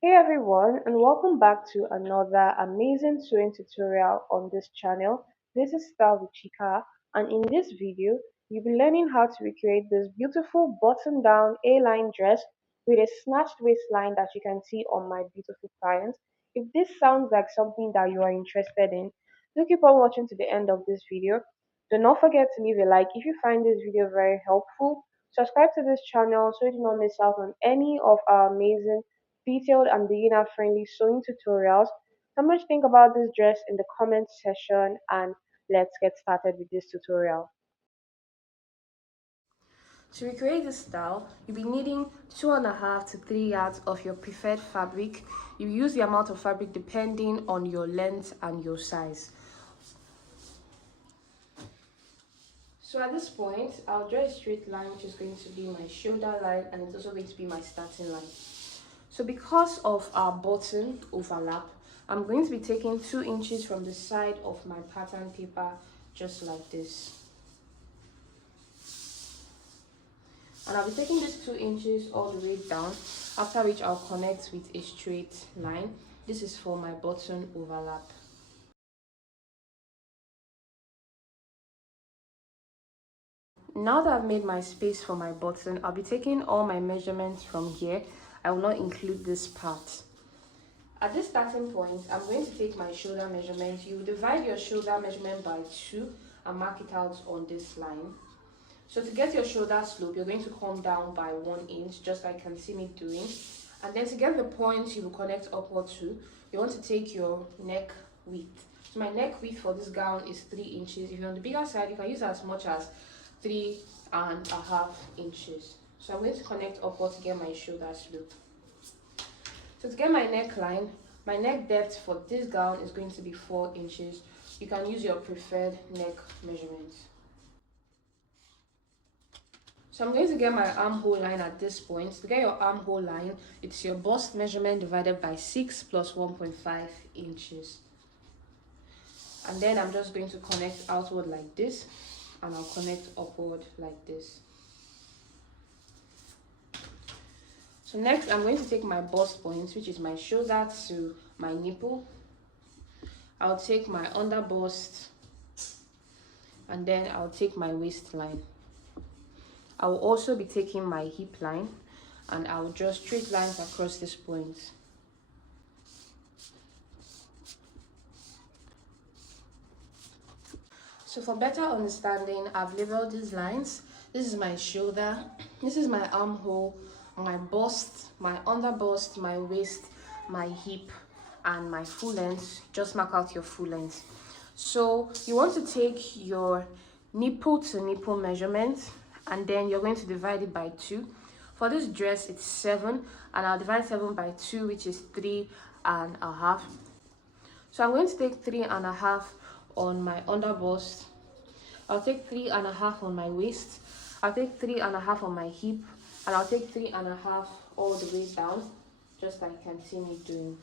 Hey everyone, and welcome back to another amazing sewing tutorial on this channel. This is Style with Chika, and in this video, you'll be learning how to recreate this beautiful button-down A-line dress with a snatched waistline that you can see on my beautiful client. If this sounds like something that you are interested in, do keep on watching to the end of this video. Do not forget to leave a like if you find this video very helpful. Subscribe to this channel so you do not miss out on any of our amazing detailed and beginner-friendly sewing tutorials. How much think about this dress in the comment section and let's get started with this tutorial. To recreate this style, you'll be needing 2.5 to 3 yards of your preferred fabric. You use the amount of fabric depending on your length and your size. So at this point, I'll draw a straight line which is going to be my shoulder line and it's also going to be my starting line. So because of our button overlap, I'm going to be taking 2 inches from the side of my pattern paper, just like this. And I'll be taking this 2 inches all the way down, after which I'll connect with a straight line. This is for my button overlap. Now that I've made my space for my button, I'll be taking all my measurements from here. I will not include this part. At this starting point, I'm going to take my shoulder measurement. You divide your shoulder measurement by 2 and mark it out on this line. So to get your shoulder slope, you're going to come down by 1 inch, just like you can see me doing. And then to get the point you will connect upward to, you want to take your neck width. So my neck width for this gown is 3 inches. If you're on the bigger side, you can use as much as 3.5 inches. So I'm going to connect upward to get my shoulder slope. So to get my neckline, my neck depth for this gown is going to be 4 inches. You can use your preferred neck measurement. So I'm going to get my armhole line at this point. To get your armhole line, it's your bust measurement divided by 6 plus 1.5 inches. And then I'm just going to connect outward like this, and I'll connect upward like this. So next, I'm going to take my bust point, which is my shoulder to my nipple. I'll take my under bust, and then I'll take my waistline. I will also be taking my hip line, and I will draw straight lines across this point. So for better understanding, I've labeled these lines. This is my shoulder, this is my armhole, my bust, my under bust, my waist, my hip, and my full length. Just mark out your full length. So you want to take your nipple to nipple measurement, and then you're going to divide it by 2. For this dress, it's 7, and I'll divide 7 by 2, which is 3.5. So I'm going to take 3.5 on my under bust. I'll take 3.5 on my waist. I'll take 3.5 on my hip, and I'll take 3.5 all the way down, just like you can see me doing.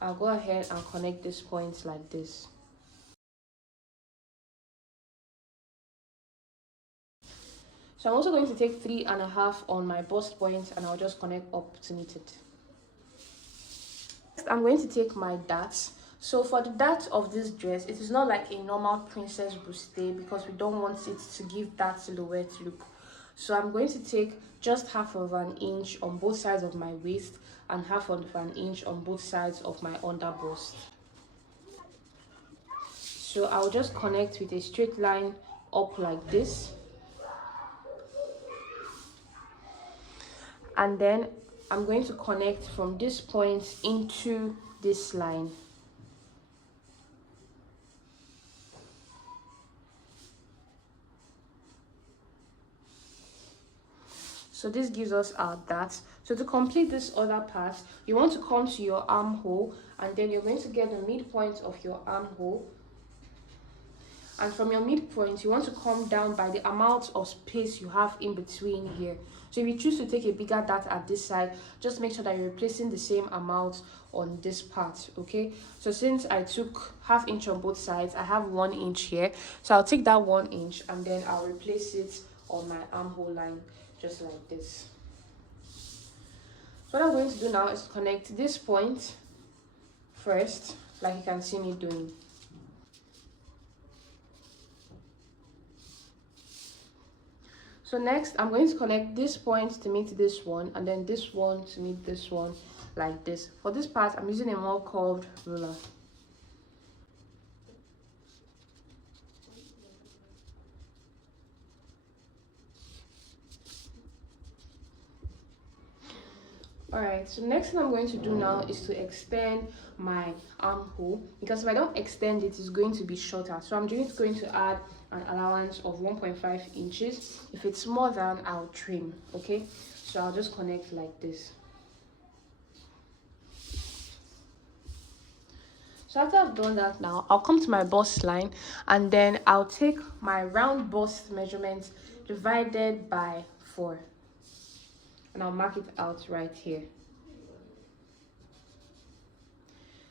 I'll go ahead and connect these points like this. So I'm also going to take 3.5 on my bust point, and I'll just connect up to meet it. Next, I'm going to take my darts. So for the dart of this dress, it is not like a normal princess buste because we don't want it to give that silhouette look. So I'm going to take just 1/2 inch on both sides of my waist and 1/2 inch on both sides of my under bust. So I'll just connect with a straight line up like this. And then I'm going to connect from this point into this line. So this gives us our dart. So to complete this other part, you want to come to your armhole, and then you're going to get the midpoint of your armhole. And from your midpoint, you want to come down by the amount of space you have in between here. So if you choose to take a bigger dart at this side, just make sure that you're replacing the same amount on this part, okay? So since I took 1/2 inch on both sides, I have 1 inch here. So I'll take that 1 inch and then I'll replace it on my armhole line, just like this. So what I'm going to do now is connect this point first, like you can see me doing. So next, I'm going to connect this point to meet this one, and then this one to meet this one, like this. For this part, I'm using a more curved ruler. Alright, so next thing I'm going to do now is to extend my armhole, because if I don't extend it, it's going to be shorter. So I'm just going to add an allowance of 1.5 inches. If it's more than, I'll trim, okay? So I'll just connect like this. So after I've done that now, I'll come to my bust line, and then I'll take my round bust measurement divided by 4. And I'll mark it out right here.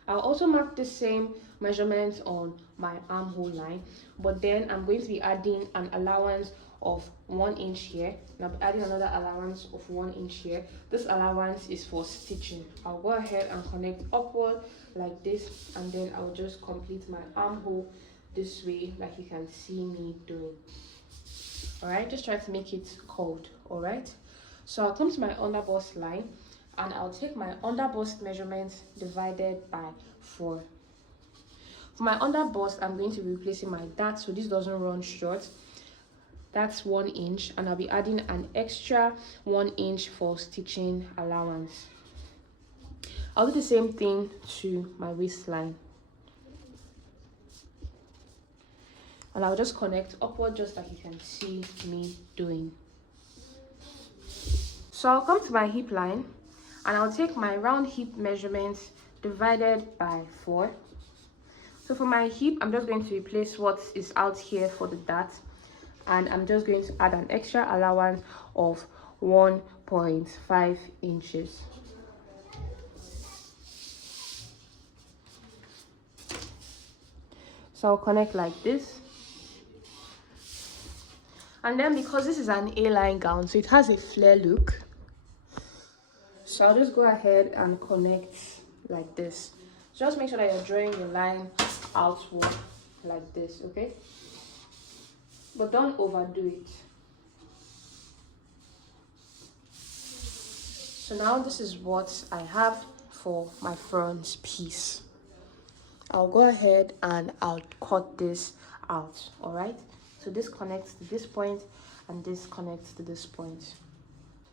I'll also mark the same measurements on my armhole line, but then I'm going to be adding an allowance of 1 inch here, and I'll be adding another allowance of 1 inch here. This allowance is for stitching. I'll go ahead and connect upward like this, and then I'll just complete my armhole this way, like you can see me doing. Alright, just try to make it cold. Alright, so I'll come to my underbust line, and I'll take my underbust measurement divided by 4. For my underbust, I'm going to be replacing my dart so this doesn't run short. That's 1 inch, and I'll be adding an extra 1 inch for stitching allowance. I'll do the same thing to my waistline, and I'll just connect upward just like you can see me doing. So I'll come to my hip line, and I'll take my round hip measurement divided by 4. So for my hip, I'm just going to replace what is out here for the dart, and I'm just going to add an extra allowance of 1.5 inches. So I'll connect like this. And then because this is an A-line gown, so it has a flare look, so I'll just go ahead and connect like this. Just make sure that you're drawing your line outward like this, okay? But don't overdo it. So now this is what I have for my front piece. I'll go ahead and I'll cut this out. All right, so this connects to this point and this connects to this point.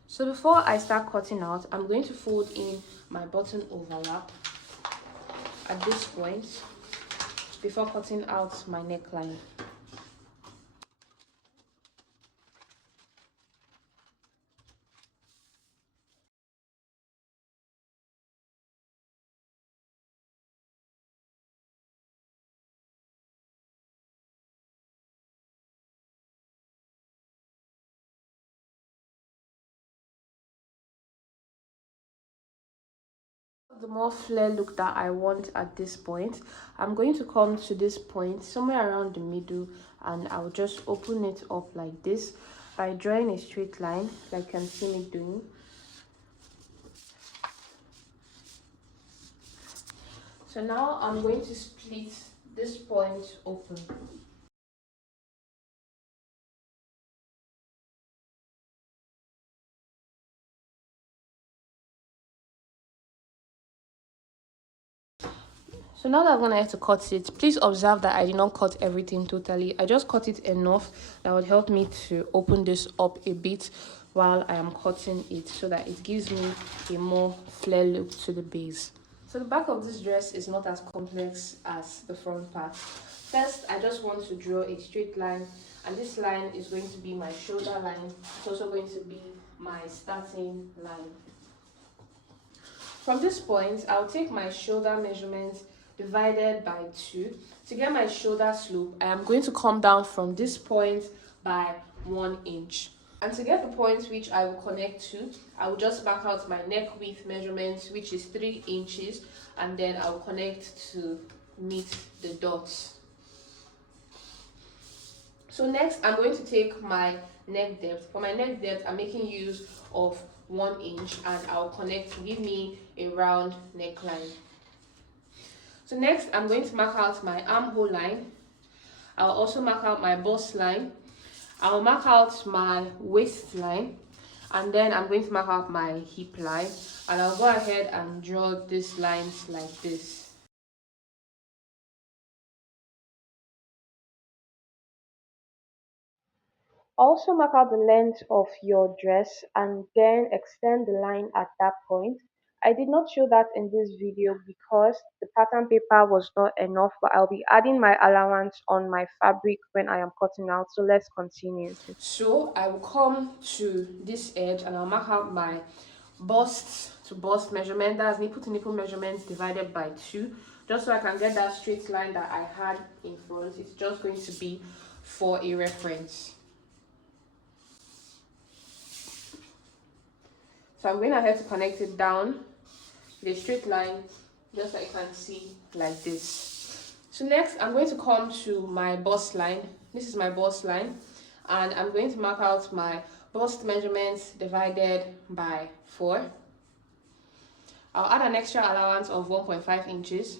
So before I start cutting out, I'm going to fold in my button overlap at this point before cutting out my neckline. The more flare look that I want at this point, I'm going to come to this point somewhere around the middle, and I'll just open it up like this by drawing a straight line like you can see me doing. So now I'm going to split this point open. So now that I'm gonna have to cut it, please observe that I did not cut everything totally. I just cut it enough that would help me to open this up a bit while I am cutting it, so that it gives me a more flare look to the base. So the back of this dress is not as complex as the front part. First, I just want to draw a straight line, and this line is going to be my shoulder line. It's also going to be my starting line. From this point, I'll take my shoulder measurement divided by 2. To get my shoulder slope, I am going to come down from this point by 1 inch. And to get the point which I will connect to, I will just mark out my neck width measurement, which is 3 inches, and then I will connect to meet the dots. So next, I'm going to take my neck depth. For my neck depth, I'm making use of 1 inch, and I'll connect to give me a round neckline. So next, I'm going to mark out my armhole line. I'll also mark out my bust line. I'll mark out my waistline, and then I'm going to mark out my hip line, and I'll go ahead and draw these lines like this. Also mark out the length of your dress and then extend the line at that point. I did not show that in this video because the pattern paper was not enough, but I'll be adding my allowance on my fabric when I am cutting out. So let's continue. So I will come to this edge and I'll mark out my bust to bust measurement. That's nipple to nipple measurements divided by 2, just so I can get that straight line that I had in front. It's just going to be for a reference. So I'm going ahead to connect it down with a straight line, just like you can see, like this. So next, I'm going to come to my bust line. This is my bust line, and I'm going to mark out my bust measurements divided by 4. I'll add an extra allowance of 1.5 inches.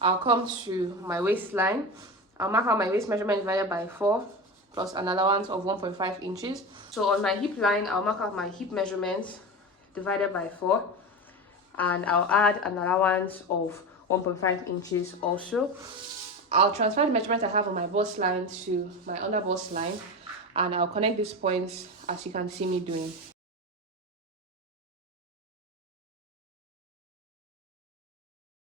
I'll come to my waistline. I'll mark out my waist measurement divided by 4 plus an allowance of 1.5 inches. So on my hip line, I'll mark out my hip measurements divided by 4, and I'll add an allowance of 1.5 inches also. I'll transfer the measurement I have on my bust line to my under bust line, and I'll connect these points as you can see me doing.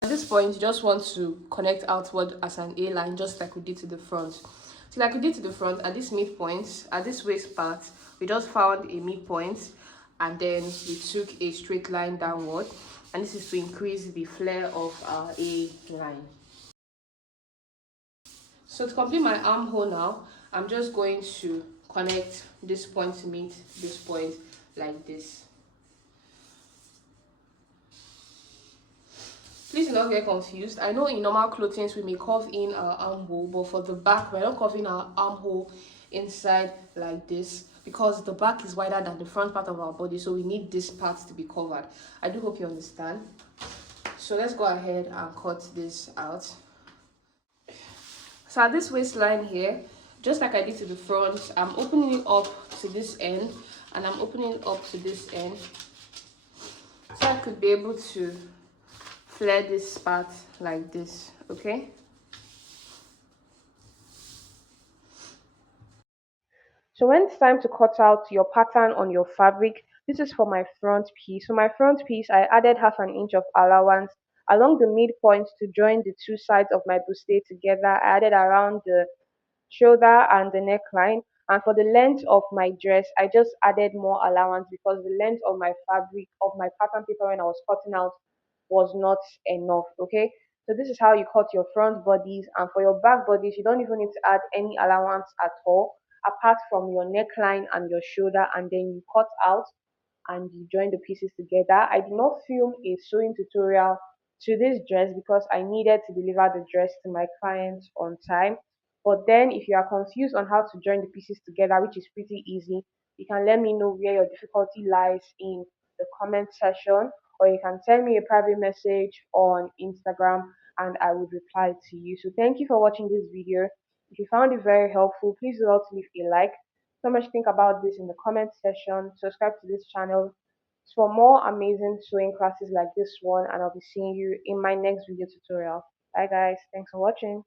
At this point, you just want to connect outward as an A line, just like we did to the front. So like we did to the front, at this midpoint, at this waist part, we just found a midpoint, and then we took a straight line downward, and this is to increase the flare of our A line. So to complete my armhole now, I'm just going to connect this point to meet this point like this. Please do not get confused. I know in normal clothing we may curve in our armhole, but for the back, we're not curving our armhole inside like this because the back is wider than the front part of our body, so we need this part to be covered. I do hope you understand. So let's go ahead and cut this out. So at this waistline here, just like I did to the front, I'm opening it up to this end, and I'm opening it up to this end, so I could be able to flare this part like this, okay? So when it's time to cut out your pattern on your fabric, this is for my front piece. So my front piece, I added half an inch of allowance along the midpoint to join the two sides of my buste together. I added around the shoulder and the neckline. And for the length of my dress, I just added more allowance because the length of my fabric, of my pattern paper when I was cutting out, was not enough, okay? So this is how you cut your front bodies, and for your back bodies, you don't even need to add any allowance at all, apart from your neckline and your shoulder, and then you cut out and you join the pieces together. I did not film a sewing tutorial to this dress because I needed to deliver the dress to my clients on time. But then if you are confused on how to join the pieces together, which is pretty easy, you can let me know where your difficulty lies in the comment section, or you can send me a private message on Instagram and I would reply to you. So thank you for watching this video. If you found it very helpful, please do not leave a like. So much think about this in the comment section. Subscribe to this channel for more amazing sewing classes like this one, and I'll be seeing you in my next video tutorial. Bye guys, thanks for watching.